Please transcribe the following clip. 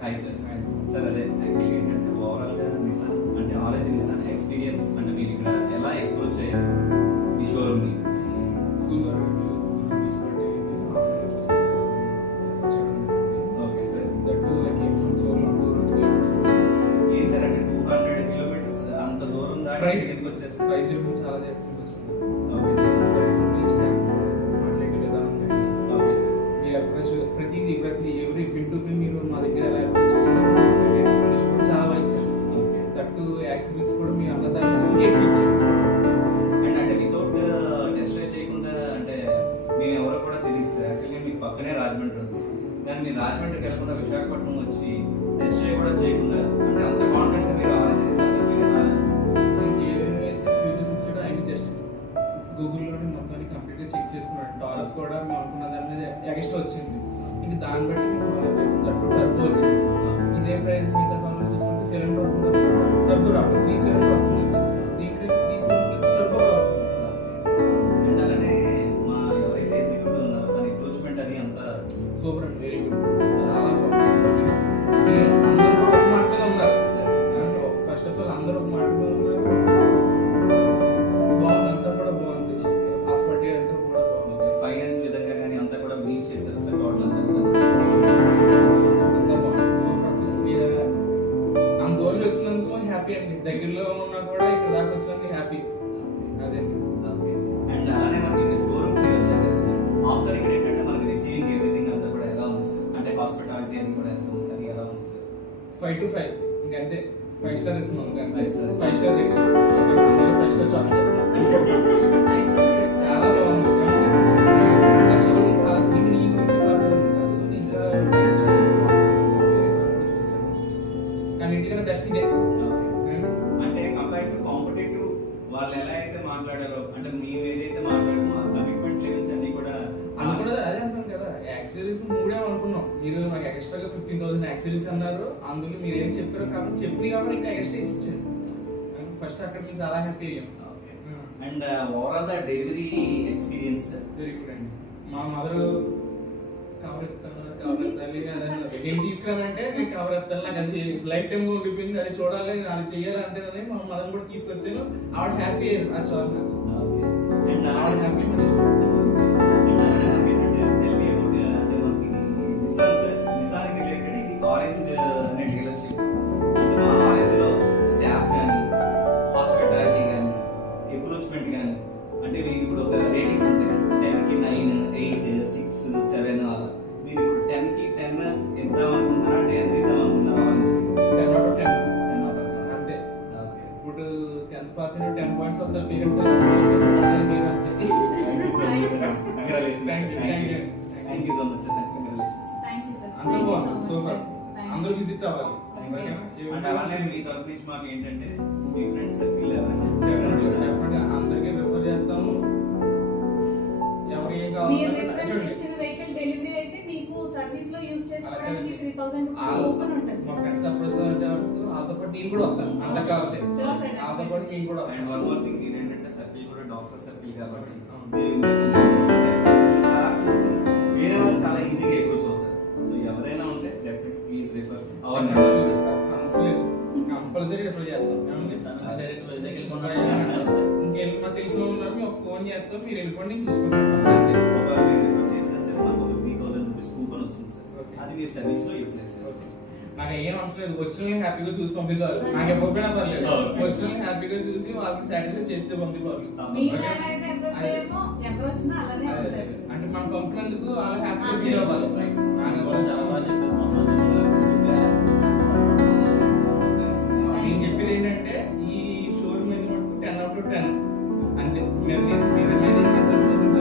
Hi sir. Sir అదే actually ఏంటంటే ఓవరాల్గా నిసాన్ అంటే ఆరెంజ్ నిసాన్ ఎక్స్పీరియన్స్ అంటే మీరు ఇక్కడ ఎలా అప్రోచ్ అయ్యారు ఈ షోరూమ్ని? Okay sir. ఏం సార్ అంటే 200 కిలోమీటర్స్ అంత దూరం దాకా ఎందుకు వచ్చేస్తారు? ప్రైస్ చాలా జాగ్రత్తగా వస్తుంది. Okay sir. ప్రతి ఎవరి పిన్ టు పిన్ మీరు మా దగ్గర ఎలా అప్రోచ్ ఎక్స్ప్లెనేషన్ చాలా బాగా ఇచ్చారు. దట్టు యాక్సెసరీస్ కూడా మీ అన్నదాన్ని ఇంకెక్కించారు. అండ్ అంటే వితౌట్ టెస్ట్ డ్రైవ్ చేయకుండా అంటే మేము ఎవరో కూడా తెలియదు. యాక్చువల్గా మీకు పక్కనే రాజమండ్రి ఉంది, కానీ మీరు రాజమండ్రికి వెళ్ళకుండా విశాఖపట్నం వచ్చి టెస్ట్ డ్రైవ్ కూడా చేయకుండా అంటే అంత కాన్ఫిడెన్స్ మీరు ఏవైతే ఫ్యూచర్స్ ఇచ్చాడో ఆయన జస్ట్ గూగుల్లోనే మొత్తాన్ని కంప్లీట్గా చెక్ చేసుకున్నాడు. టారప్ కూడా మేము అనుకున్న దాని మీద ఎక్స్ట్రా వచ్చింది. ఇంకా దాన్ని బట్టి దట్టు టర్బో వచ్చింది. ఇదే ప్రైస్ మీద చూసుకుంటే 7 వస్తుంది, టర్బో రావడం 3 వస్తుంది. దీంట్లో 3 టర్బో వస్తుంది. అండ్ అలానే మా ఎవరైతే ఎగ్జిక్యూటివ్ ఉన్నారో దాని అప్రోచ్మెంట్ అది అంత సూపర్ అండి, వెరీ గుడ్, చాలా బాగుంది. అందరూ కూడా ఒక మాట మీద ఉన్నారు. ఫస్ట్ ఆఫ్ ఆల్ అందరూ ఒక మాట మీద ఉన్నారు. బాగుంది, అంతా కూడా బాగుంది. హాస్పిటల్ అంతా కూడా బాగుంది. ఫైనాన్స్ విధంగా కానీ అంతా కూడా బ్రీఫ్ చేశారు సార్. టోటల్ అంతా కూడా అందువల్ల వచ్చినందుకు హ్యాపీ అండి. దగ్గరలో ఉన్నా కూడా ఇక్కడ దాకా వచ్చినందుకు హ్యాపీ. అదే అండ్ అలానే మనకి షోరూమ్ వచ్చాక ఆఫ్టర్ ఇక్కడ ఏంటంటే మనకి రిసీవింగ్ ఎవ్రీథింగ్ అంతా కూడా ఎలా ఉంది సార్? అంటే హాస్పిటాలిటీ అని కూడా అది ఎలా ఉంది సార్? 5 to 5 ఇంకంతే. 5 స్టార్ ఇస్తున్నాం. 5 స్టార్ 5 స్టార్ చాక్లెట్ చాలా బాగుంది. బెస్ట్ ఇదే. అంటే కంపేర్ టు కాంపిటేటివ్ వాళ్ళు ఎలా అయితే మాట్లాడారో అంటే మేము ఏదైతే మాట్లాడుతున్నా కమిట్మెంట్ లెవెల్స్ అన్ని కూడా అనుకున్నది అదే అంటాం కదా. యాక్సెసరీస్ 3 అనుకున్నాం. మీరు నాకు ఎక్స్ట్రాగా 15,000 యాక్సెసరీస్ అన్నారు. అందులో మీరు ఏం చెప్పారో కాబట్టి చెప్పి కాబట్టి ఇంకా ఎక్స్ట్రా ఇచ్చారు. ఫస్ట్ అక్కడ మేము చాలా హ్యాపీ అయ్యాం. And overall the delivery experience very good అండి. మా మదర్ ఏం తీసుకురానంటే నేను కవర్ ఎత్తాను, నాకు అది లైఫ్ టైం ఉండిపోయింది, అది చూడాలి, అది చెయ్యాలంటే మా మదర్ కూడా తీసుకొచ్చాను. ఆవిడ హ్యాపీ అయ్యారు, అది చాలు నాకు. అండ్ ఆవిడ హ్యాపీ మన ఇష్టం. నిసాన్కి రిలేటెడ్ ఇది ఆరెంజ్ నెట్ డీలర్షిప్. అంటే మా ఆరెంజ్లో స్టాఫ్ కానీ హాస్పిటాలిటీ కానీ అప్రోచ్మెంట్ కానీ అంటే మీకు ఇప్పుడు ఒక రేటింగ్స్ ఉంటాయి. 10కి 9, 8, 6, 7 అలా. మీరు ఇప్పుడు 10కి 10 ఇద్దాం అనుకుంటున్నారా అంటే ఎంత ఇద్దాం అనుకుంటున్నారా? ఆరెంజ్ 10 out of 10 అంతే. ఇప్పుడు 10th పాస్ 10 పాయింట్స్ వస్తారు. Parents thank you so much sir. అందరూ బాగుంది, సూపర్. అందరూ విజిట్ అవ్వాలి. అండ్ అలానే మీ తరఫు నుంచి మాకు ఏంటంటే మీ ఫ్రెండ్స్ సర్కిల్ అందరికీ ప్రిఫర్ చేస్తాము. ఎవరు ఏం కావాలి డెలివరీ అయితే మీకు సర్వీస్ లో యూస్ చేసుకోవడానికి 3000 ఓపెన్ ఉంటుంది. మా ఫ్రెండ్స్ అప్రోచ్ అంటే వాళ్ళతో పాటు నేను కూడా వస్తాను. అంత కావాలి వాళ్ళతో పాటు నేను కూడా. అండ్ వన్ మోర్ థింగ్ ఏంటంటే సర్కిల్ కూడా డాక్టర్ సర్కిల్ కాబట్టి వేరే వాళ్ళు చాలా ఈజీగా అప్రోచ్ అవుతారు. సో ఎవరైనా ఉంటే definitely please refer our numbers. Compulsory refer చేస్తాం. డైరెక్ట్ వైజాగ్ ఇంకెళ్ళి మాకు తెలిసిన ఉన్నారు, మేము ఒక ఫోన్ చేస్తాం, మీరు వెళ్ళిపోండి, చూసుకుంటాం. రిఫర్ చేసినా సరే మాకు 3000 రూపీస్ కూపన్ వస్తుంది సార్. అది మీరు సర్వీస్ లో యూటిలైజ్ చేసుకోవచ్చు. నాకు ఏం అవసరం లేదు, వచ్చిన హ్యాపీగా చూసి పంపించాలి. నాకు ఎప్పుడైనా పర్లేదు, వచ్చిన హ్యాపీగా చూసి వాళ్ళకి సాటిస్ఫై చేస్తే పంపించాలి. అంటే మనం పంపినందుకు వాళ్ళు హ్యాపీగా ఫీల్ అవ్వాలి. నేను చెప్పేది ఏంటంటే ఈ షోరూమ్ మీద 10 out of 10 అంతే.